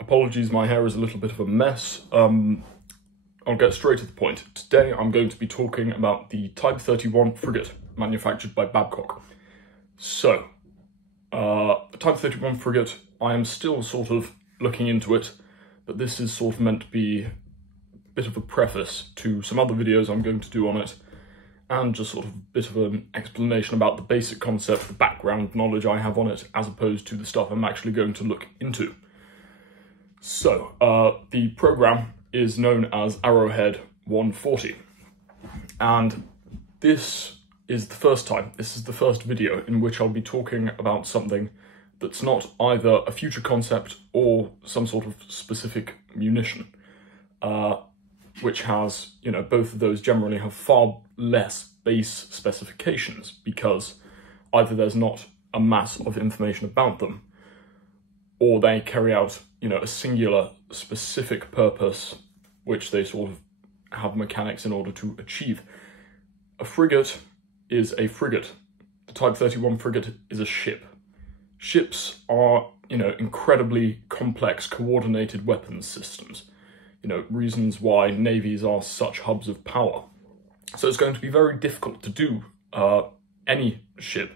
apologies, my hair is a little bit of a mess. I'll get straight to the point. Today I'm going to be talking about the Type 31 frigate manufactured by Babcock. So, the Type 31 frigate, I am still sort of looking into it, but this is sort of meant to be a bit of a preface to some other videos I'm going to do on it, and just sort of a bit of an explanation about the basic concept, the background knowledge I have on it, as opposed to the stuff I'm actually going to look into. So, the program is known as Arrowhead 140, and this is the first video in which I'll be talking about something that's not either a future concept or some sort of specific munition, which has, you know, both of those generally have far less base specifications because either there's not a mass of information about them, or they carry out, you know, a singular specific purpose which they sort of have mechanics in order to achieve. A frigate is a frigate. The Type 31 frigate is a ship. Ships are, you know, incredibly complex coordinated weapons systems. You know, reasons why navies are such hubs of power. So it's going to be very difficult to do any ship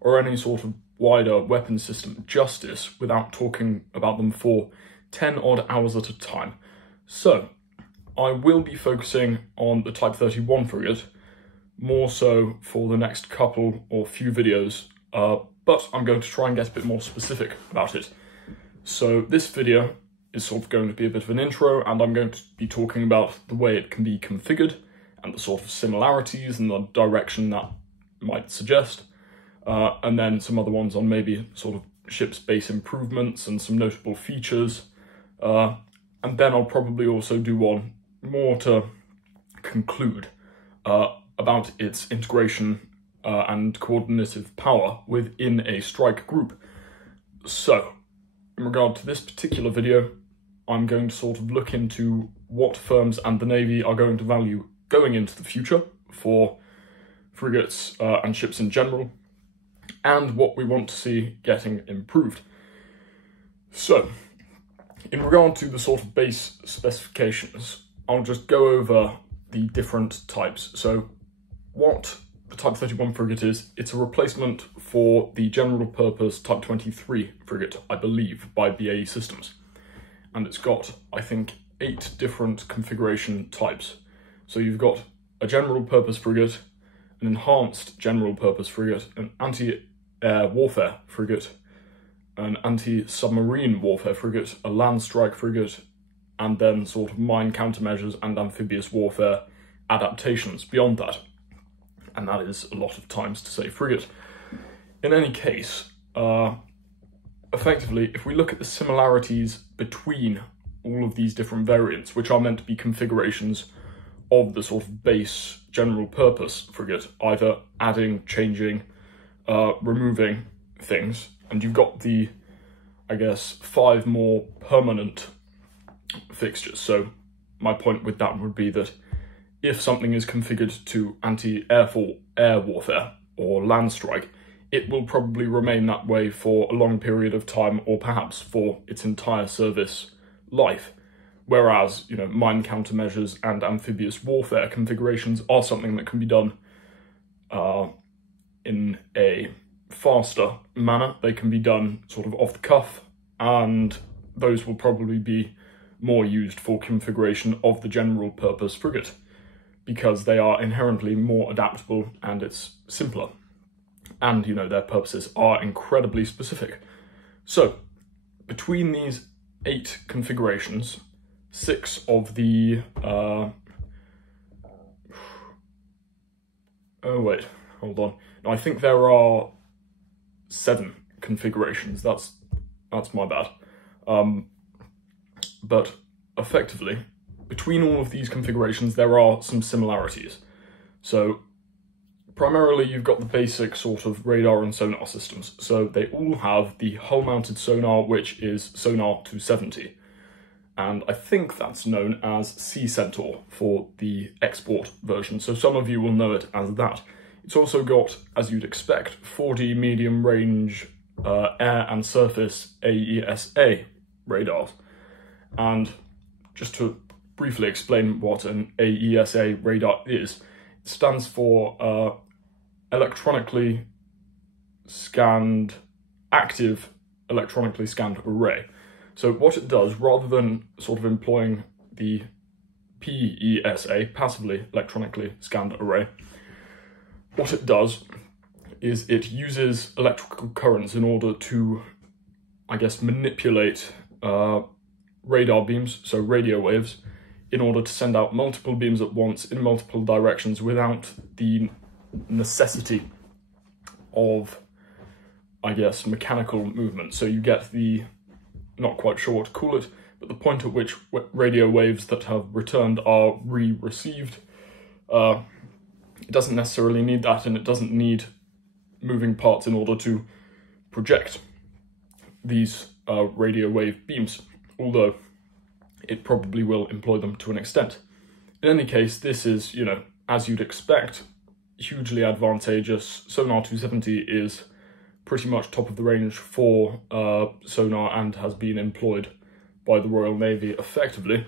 or any sort of wider weapon system justice without talking about them for 10 odd hours at a time. So I will be focusing on the Type 31 frigate, more so for the next couple or few videos, but I'm going to try and get a bit more specific about it. So this video is sort of going to be a bit of an intro, and I'm going to be talking about the way it can be configured and the sort of similarities and the direction that might suggest, and then some other ones on maybe sort of ship's base improvements and some notable features, and then I'll probably also do one more to conclude about its integration and coordinative power within a strike group. So, in regard to this particular video, I'm going to sort of look into what firms and the Navy are going to value going into the future for frigates and ships in general, and what we want to see getting improved. So, in regard to the sort of base specifications, I'll just go over the different types. So, what the Type 31 frigate is, it's a replacement for the general purpose Type 23 frigate, I believe, by BAE Systems. And it's got, I think, 8 different configuration types. So you've got a general purpose frigate, an enhanced general purpose frigate, an anti-air warfare frigate, an anti-submarine warfare frigate, a land strike frigate, and then sort of mine countermeasures and amphibious warfare adaptations beyond that. And that is a lot of times to say frigate. In any case, effectively, if we look at the similarities between all of these different variants, which are meant to be configurations of the sort of base general purpose frigate, either adding, changing, removing things, and you've got the, I guess, 5 more permanent fixtures. So my point with that would be that if something is configured to anti-air warfare or land strike, it will probably remain that way for a long period of time, or perhaps for its entire service life. Whereas, you know, mine countermeasures and amphibious warfare configurations are something that can be done in a faster manner. They can be done sort of off the cuff, and those will probably be more used for configuration of the general purpose frigate, because they are inherently more adaptable and it's simpler. And, you know, their purposes are incredibly specific. So, between these 8 configurations, 6 of the... oh wait, hold on. No, I think there are 7 configurations. That's my bad. But effectively, between all of these configurations, there are some similarities. So, primarily, you've got the basic sort of radar and sonar systems. So they all have the hull-mounted sonar, which is sonar 270. And I think that's known as Sea Centaur for the export version. So some of you will know it as that. It's also got, as you'd expect, 4D medium range air and surface AESA radars. And just to briefly explain what an AESA radar is, it stands for electronically scanned, active electronically scanned array. So what it does, rather than sort of employing the PESA, passively electronically scanned array, what it does is it uses electrical currents in order to, I guess, manipulate radar beams, so radio waves, in order to send out multiple beams at once in multiple directions without the necessity of, I guess, mechanical movement. So you get the, not quite sure what to call it, but the point at which radio waves that have returned are re-received. It doesn't necessarily need that, and it doesn't need moving parts in order to project these radio wave beams, although it probably will employ them to an extent. In any case, this is, you know, as you'd expect, hugely advantageous. Sonar 270 is pretty much top of the range for sonar and has been employed by the Royal Navy effectively.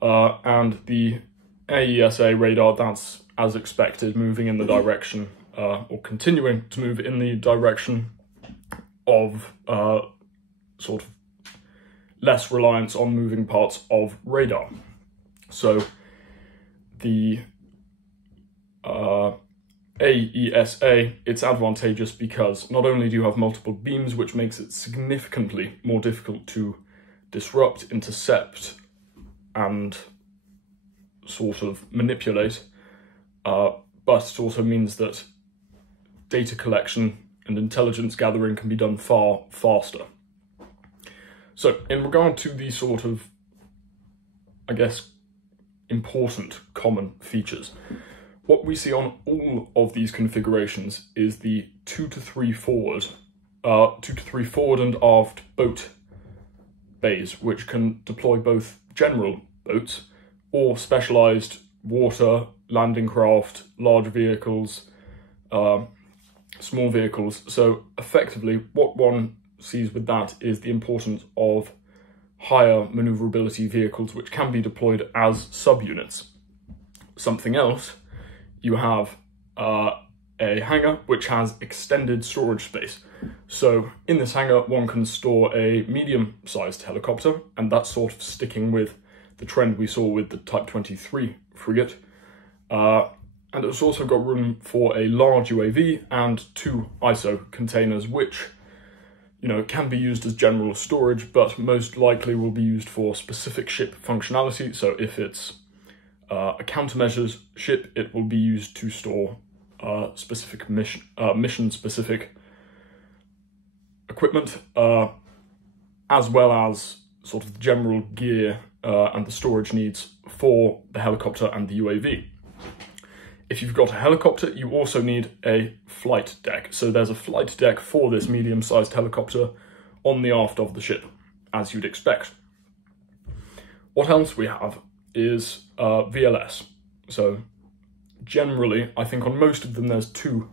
And the AESA radar, that's as expected, moving in the direction, or continuing to move in the direction of sort of less reliance on moving parts of radar. So the AESA, it's advantageous because not only do you have multiple beams, which makes it significantly more difficult to disrupt, intercept, and sort of manipulate, but it also means that data collection and intelligence gathering can be done far faster. So in regard to the sort of, I guess, important common features, what we see on all of these configurations is the 2 to 3 forward and aft boat bays, which can deploy both general boats or specialised water, landing craft, large vehicles, small vehicles. So effectively what one sees with that is the importance of higher manoeuvrability vehicles which can be deployed as subunits. Something else, you have a hangar which has extended storage space. So in this hangar one can store a medium-sized helicopter, and that's sort of sticking with the trend we saw with the Type 23 frigate. And it's also got room for a large UAV and 2 ISO containers, which, you know, can be used as general storage, but most likely will be used for specific ship functionality. So if it's a countermeasures ship, it will be used to store specific mission-specific equipment, as well as sort of general gear and the storage needs for the helicopter and the UAV. If you've got a helicopter, you also need a flight deck. So there's a flight deck for this medium-sized helicopter on the aft of the ship, as you'd expect. What else we have is VLS. So generally, I think on most of them there's 2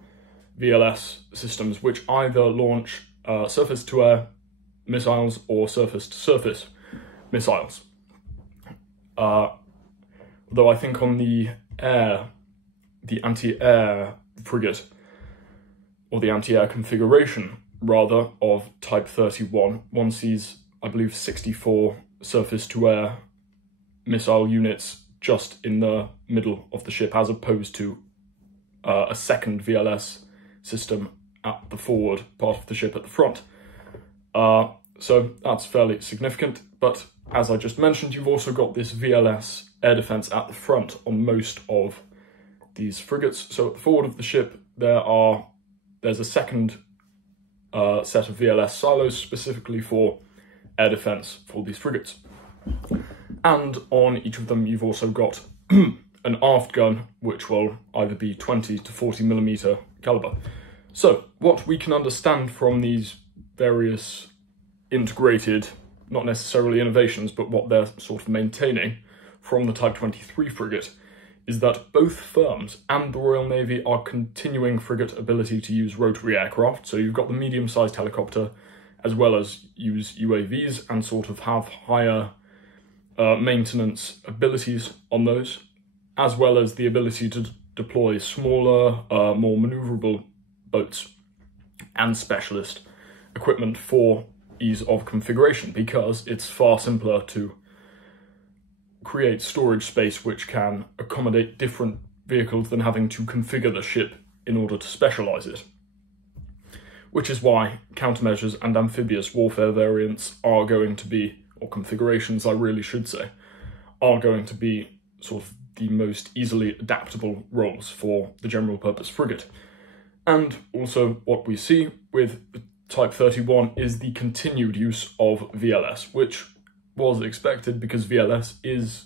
VLS systems, which either launch surface-to-air missiles or surface-to-surface missiles. Though I think on the air, the anti-air frigate, or the anti-air configuration, rather, of Type 31, one sees, I believe, 64 surface-to-air missile units just in the middle of the ship, as opposed to a second VLS system at the forward part of the ship at the front. So that's fairly significant, but as I just mentioned, you've also got this VLS air defense at the front on most of these frigates. So at the forward of the ship, there's a second set of VLS silos specifically for air defense for these frigates. And on each of them, you've also got an aft gun, which will either be 20 to 40 millimeter caliber. So what we can understand from these various integrated, not necessarily innovations, but what they're sort of maintaining from the Type 23 frigate, is that both firms and the Royal Navy are continuing frigate ability to use rotary aircraft. So you've got the medium-sized helicopter, as well as use UAVs and sort of have higher maintenance abilities on those, as well as the ability to deploy smaller, more maneuverable boats and specialist equipment for ease of configuration, because it's far simpler to create storage space which can accommodate different vehicles than having to configure the ship in order to specialize it. Which is why countermeasures and amphibious warfare variants are going to be, or configurations I really should say, are going to be sort of the most easily adaptable roles for the general purpose frigate. And also what we see with Type 31 is the continued use of VLS, which was expected because VLS is,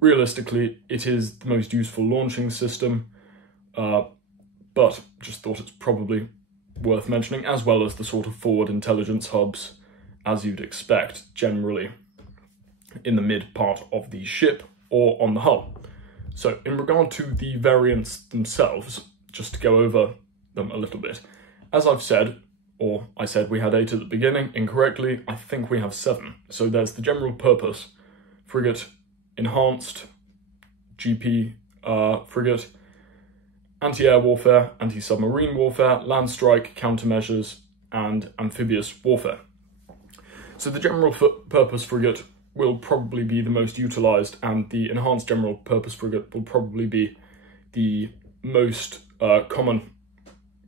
realistically, it is the most useful launching system, but just thought it's probably worth mentioning, as well as the sort of forward intelligence hubs, as you'd expect, generally in the mid part of the ship or on the hull. So in regard to the variants themselves, just to go over them a little bit, as I've said, or I said we had 8 at the beginning, incorrectly, I think we have 7. So there's the general purpose frigate, enhanced GP frigate, anti-air warfare, anti-submarine warfare, land strike, countermeasures, and amphibious warfare. So the general purpose frigate will probably be the most utilised, and the enhanced general purpose frigate will probably be the most common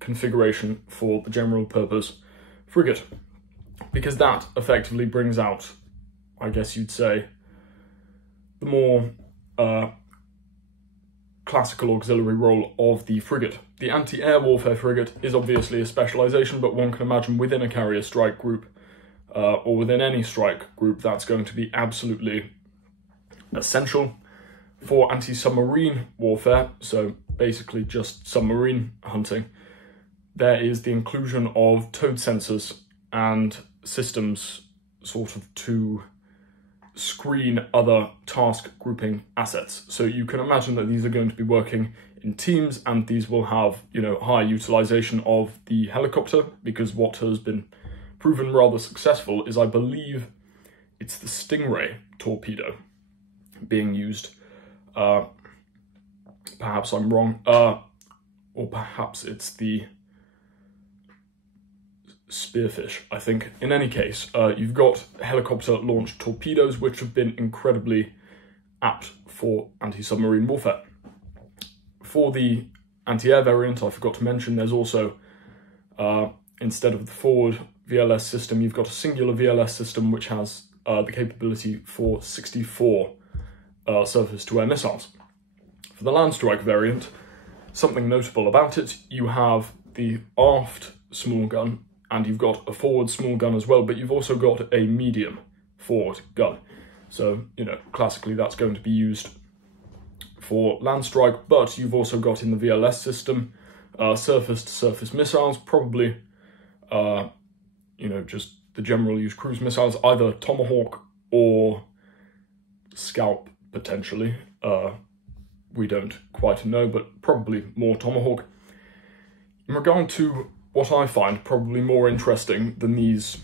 configuration for the general purpose frigate, because that effectively brings out, I guess you'd say, the more classical auxiliary role of the frigate. The anti-air warfare frigate is obviously a specialisation, but one can imagine within a carrier strike group, or within any strike group, that's going to be absolutely essential. For anti-submarine warfare, so basically just submarine hunting, there is the inclusion of towed sensors and systems sort of to screen other task grouping assets. So you can imagine that these are going to be working in teams, and these will have, high utilization of the helicopter, because what has been proven rather successful is, I believe, it's the Stingray torpedo being used. Perhaps I'm wrong, or perhaps it's the Spearfish, I think. In any case, you've got helicopter-launched torpedoes, which have been incredibly apt for anti-submarine warfare. For the anti-air variant, I forgot to mention, there's also, instead of the forward VLS system, you've got a singular VLS system which has the capability for 64 surface-to-air missiles. For the land strike variant, something notable about it, you have the aft small gun, and you've got a forward small gun as well, but you've also got a medium forward gun. So, classically that's going to be used for land strike, but you've also got in the VLS system surface-to-surface missiles, probably, just the general use cruise missiles, either Tomahawk or Scalp, potentially. We don't quite know, but probably more Tomahawk. In regard to what I find probably more interesting than these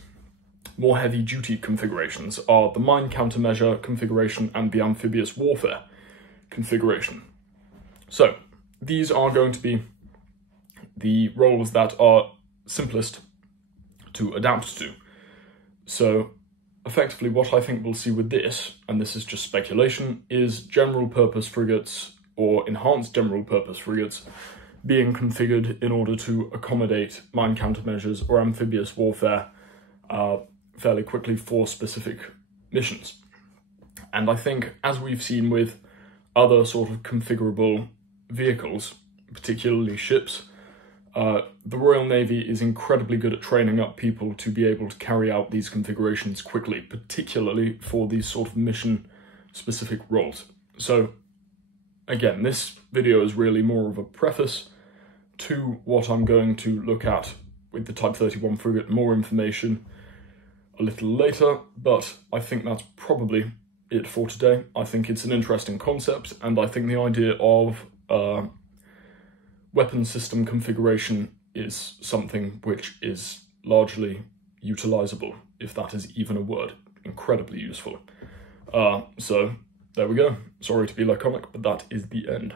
more heavy-duty configurations are the mine countermeasure configuration and the amphibious warfare configuration. So, these are going to be the roles that are simplest to adapt to. So, effectively what I think we'll see with this, and this is just speculation, is general-purpose frigates or enhanced general-purpose frigates being configured in order to accommodate mine countermeasures or amphibious warfare fairly quickly for specific missions. And I think, as we've seen with other sort of configurable vehicles, particularly ships, the Royal Navy is incredibly good at training up people to be able to carry out these configurations quickly, particularly for these sort of mission-specific roles. So, again, this video is really more of a preface to what I'm going to look at with the Type 31 frigate. More information a little later, but I think that's probably it for today. I think it's an interesting concept, and I think the idea of weapon system configuration is something which is largely utilizable, if that is even a word. Incredibly useful. So there we go. Sorry to be laconic, but that is the end.